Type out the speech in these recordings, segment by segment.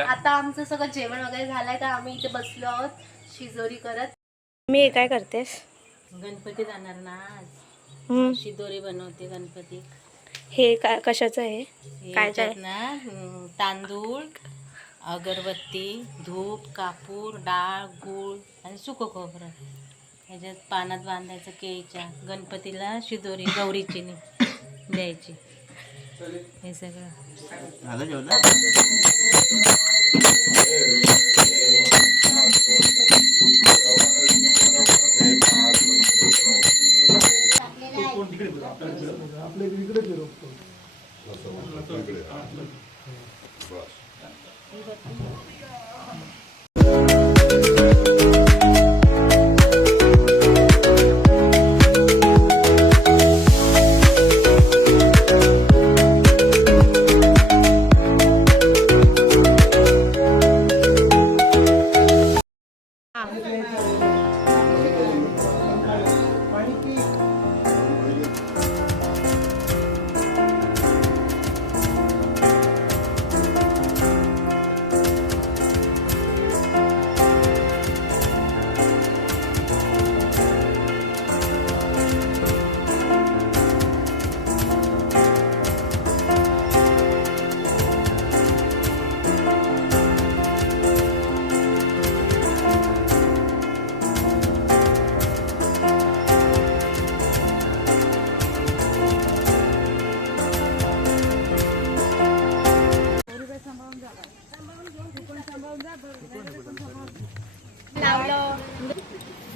आता आमचं सगळं जेवण वगैरे झालंय तर आम्ही इथे बसलो आहोत शिजोरी करत. मी काय करतेस? गणपती जाणार ना आज, शिदोरी बनवते गणपती. हे काय कशाचं आहे? काय काय ना तांदूळ, अगरबत्ती, धूप, कापूर, डाळ, गूळ आणि सुकं खोबरं ह्याच्यात पानात बांधायचं केळीच्या. गणपतीला शिदोरी गौरीची द्यायची. हे सगळं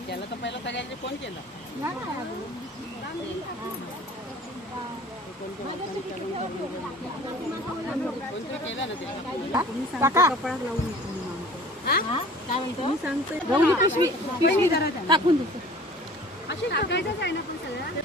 त्याला तर पहिला सगळ्यांनी फोन केला. टाकून टाकायचंच आहे ना पण सगळं.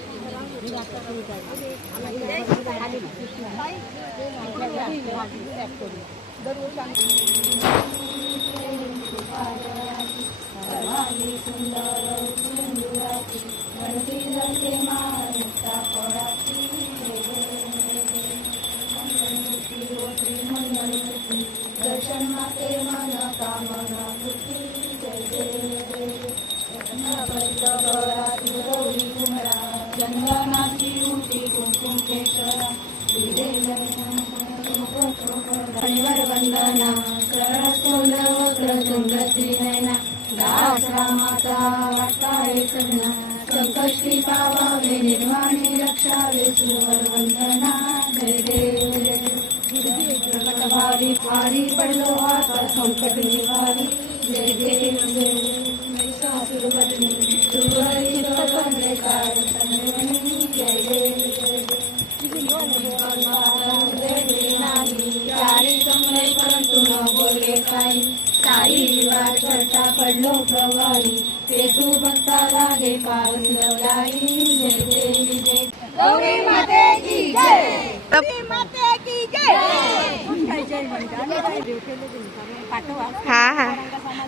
वंदना माता वाटाळे सगना संकष्टी पावावे निर्वाणी रक्षावे सुरवर वंदना जय देव भारी भारी पडलो आता संकट निवारी जय देव महिषासुरवदनी सुरवरी जय परंतु न बोले काही काही विवाद करता पडलो प्रवाही पेटू भक्ता लागे पारस लवलाई जय देवी जय गौरी माते की जय गौरी माते की जय. हा हा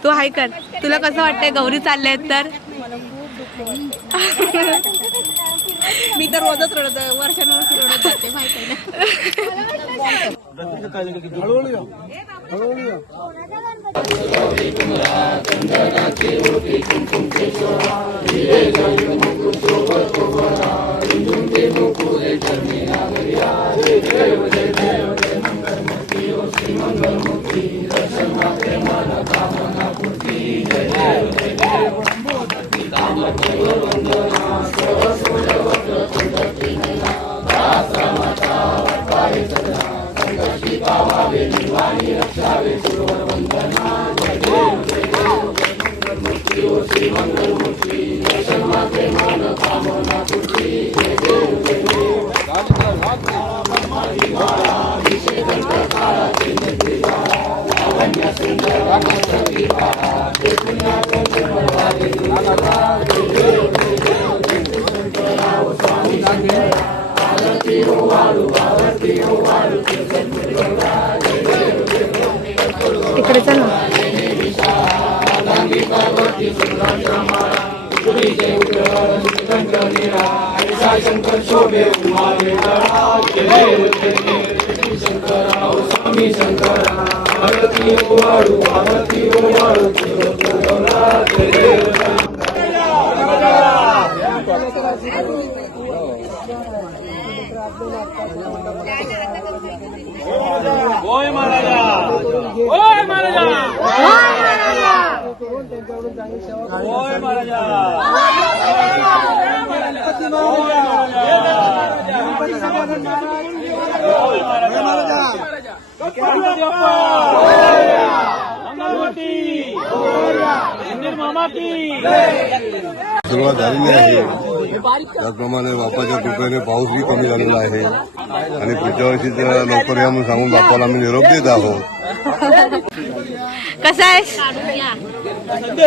तू हाय कर. तुला कसं वाटतंय गौरी चालले आहेत तर? मी तर रोजच रडत वर्षानुवर्षी रडत जाते माहिती आहे. इकडे चल ना. शंकर शोभे शंकर स्वामी शंकर होय महाराजा होय महाराजा होय महाराजा सुरुवात झालेली आहे. त्याचप्रमाणे बाप्पाच्या कृपेने पाऊसही कमी झालेला आहे आणि पुढच्या वर्षी लवकर या म्हणून सांगून बाप्पाला आम्ही निरोप देत आहोत. कसा आहेस?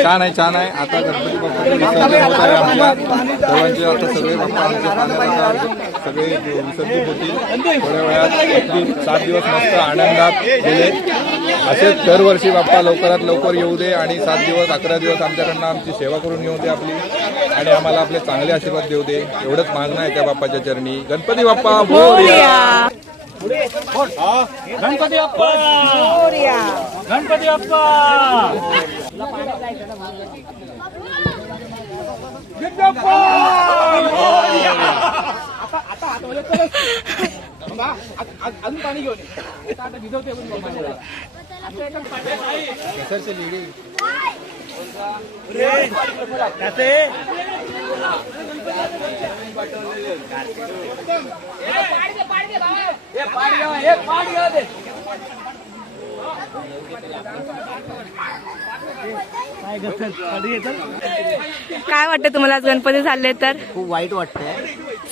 छान आहे. आता गणपती बाप्पाचं विसर्जन होत आहे आमच्या सर्वांचे. आता सगळे बाप्पा आमच्या पाण्यात सगळे विसर्जित होतील थोड्या वेळात. अगदी 7 दिवस मस्त आनंदात गेले. असेच दरवर्षी बाप्पा लवकरात लवकर येऊ दे आणि 7 दिवस 11 दिवस आमच्याकडनं आमची सेवा करून येऊ दे आपली आणि आम्हाला आपले चांगले आशीर्वाद देऊ दे. एवढंच मागणं आहे त्या बाप्पाच्या चरणी. गणपती बाप्पा मोरया. गणपती बाप्पा गणपती बाप्पा अजून पाणी घेऊन आता भिजवते काय वाटतं तुम्हाला आज गणपती चालले तर? खूप वाईट वाटतंय.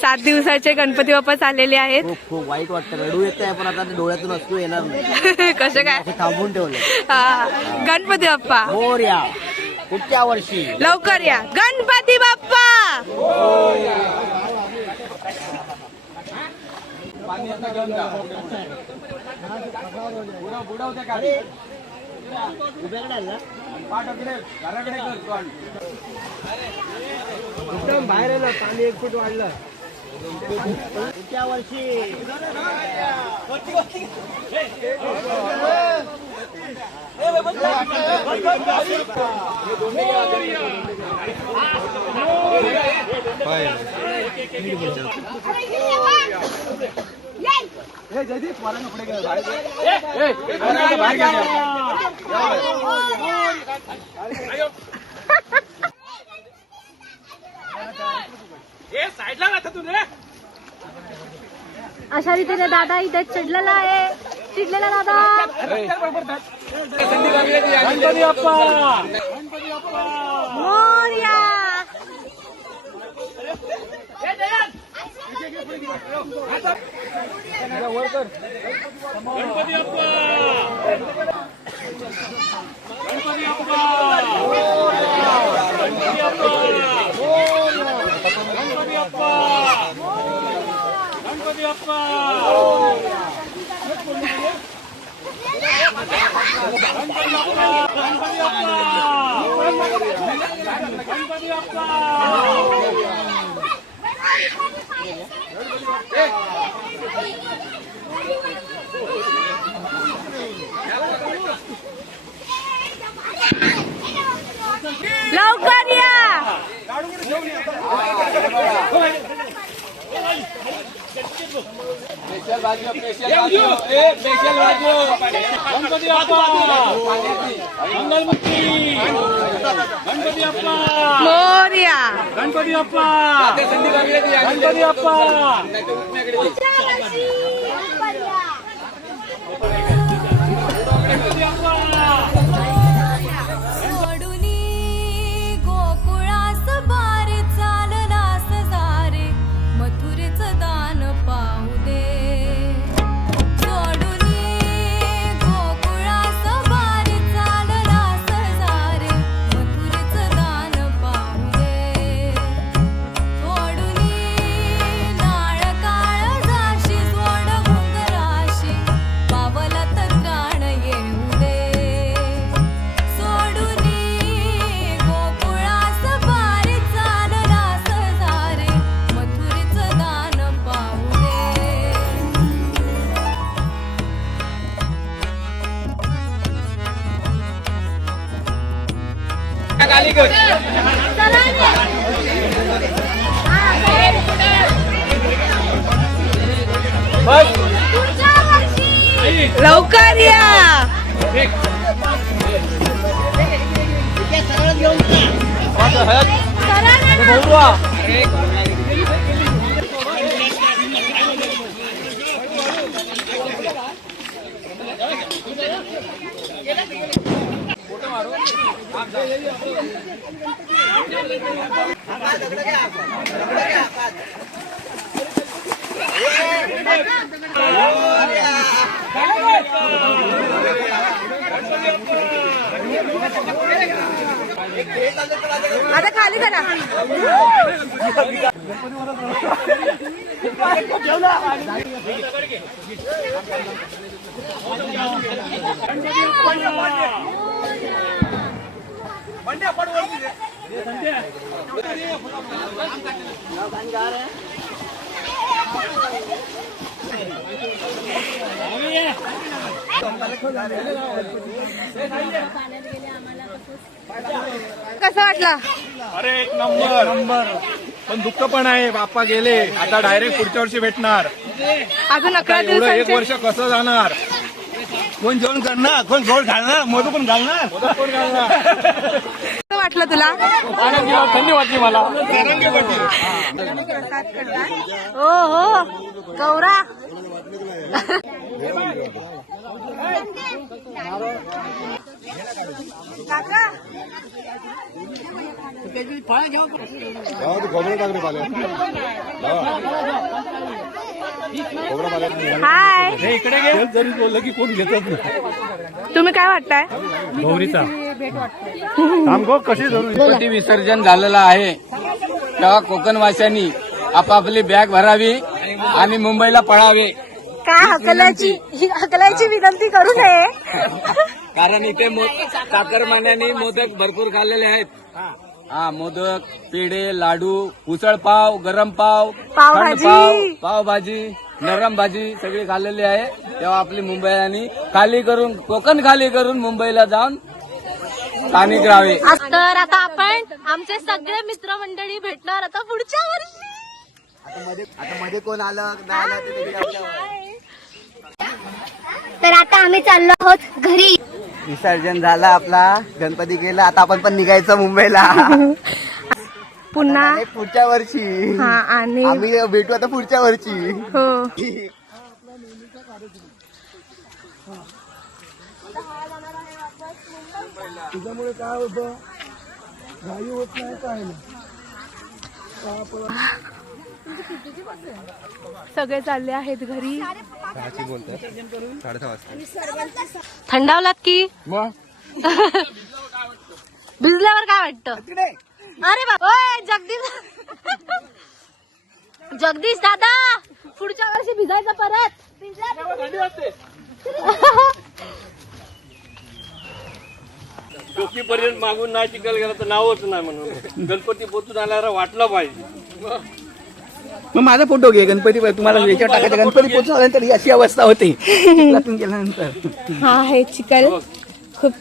7 दिवसाचे गणपती बाप्पा चाललेले आहेत. खूप वाईट वाटतं. रडू येत आहे पण आता ते डोळ्यातून अश्रू येणार नाही. कसं काय? असं थांबून ठेवलं. गणपती बाप्पा मोरया. पुढच्या वर्षी लवकर या. गणपती बाप्पा बाहेर आलं पाणी 1 फूट वाढलं. पुढच्या वर्षी अशा रीतीने दादा इथे चिडलेला आहे. चिडलेला दादा. गणपती बाप्पा मोरया. गणपती बाप्पा गणपती बाप्पा गणपती बाप्पा गणपती बाप्पा लवकर या. गणपती बाप्पा मंगलमूर्ती गणपती बाप्पा मोरया. गणपती बाप्पा गणपती बाप्पा गोकुळास बार चाललास सारे मथुरेच दान पाहू दे. सोडूनी गोकुळास बार चाललास सारे मथुरेच दान पाहू दे. सोडूनी नाळ काळ खाली कर. बस. लवकर या. आता खाली करा. कसं वाटलं? अरे एक नंबर. पण दुःख पण आहे, बाप्पा गेले. आता डायरेक्ट पुढच्या वर्षी भेटणार. अजून 11 एवढं एक दिवसांचे. वर्ष कसं जाणार? कोण जेवण करणार, कोण जोड घालणार, मधू पण घालणार. कोण घालणार? कसं वाटलं तुला? आनंदी थंडी वाटली मला. हो हो गौरा. काका खोबरं टाक रे पाल्या. खोबरं पाल्या. हाय. इकडे घे. जरी बोललं की कोण घेतच नाही. तुम्ही काय वाटताय? गौरीचा थांब कशी गणपती विसर्जन झालेलं आहे तेव्हा कोकणवासियांनी आपापली बॅग भरावी आणि मुंबईला पळावे. काय हकलायची विनंती करू नये. कारण इथे चाकरमान्यांनी मोदक भरपूर खाल्लेले आहेत. हा, मोदक, पेढे, लाडू, उसळपाव, गरम पाव, पावभाजी. थंड पावभाजी, नरम भाजी सगळी खाल्लेली आहे. तेव्हा आपली मुंबईयांनी कोकण खाली करून मुंबईला जाऊन स्थानिक राहावे. तर आता आपण आमचे सगळे मित्रमंडळी भेटणार आता पुढच्या वर्षी. आता मध्ये कोण आलं नाही आलं ते त्याची आपल्यावर. तर आता आम्ही चाललो आहोत घरी. विसर्जन झालं आपला, गणपती गेला, आता आपण पण निघायचं मुंबईला. पुन्हा पुढच्या वर्षी. हा आणि आम्ही भेटू आता पुढच्या वर्षी. हो. त्याच्यामुळे काय होतं, घाई होत नाही काय नाही. सगळे चालले आहेत घरी. थंडावलात की भिजल्यावर काय वाटतं? अरे बाबा जगदीश दादा पुढच्या वर्षी भिजायचं परत. टोकीपर्यंत मागून नाही चिखल गेला तर नावच नाही म्हणून गणपती पोचून आल्यावर वाटलं पाहिजे. मग माझा फोटो घे गणपती, तुम्हाला याच्यावर टाकायचं. गणपती पोहोचल्यानंतर ही अशी अवस्था होते चिखलातून गेल्यानंतर. हा आहे चिखल खूप.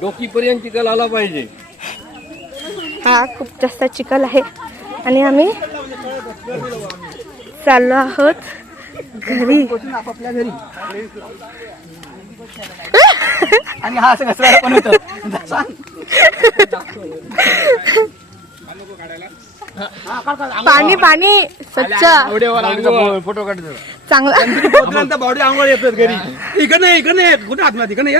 टोकीपर्यंत चिखल आला पाहिजे. हा खूप जास्त चिखल आहे आणि आम्ही चाललो आहोत घरी. आपापल्या घरी. आणि हा असं घसरायला पण होतं. पाणी पाणी स्वच्छ फोटो काढतो. चांगला. बॉडी आंघोळ येतात घरी. इकडे कुठे आतमध्ये इकडे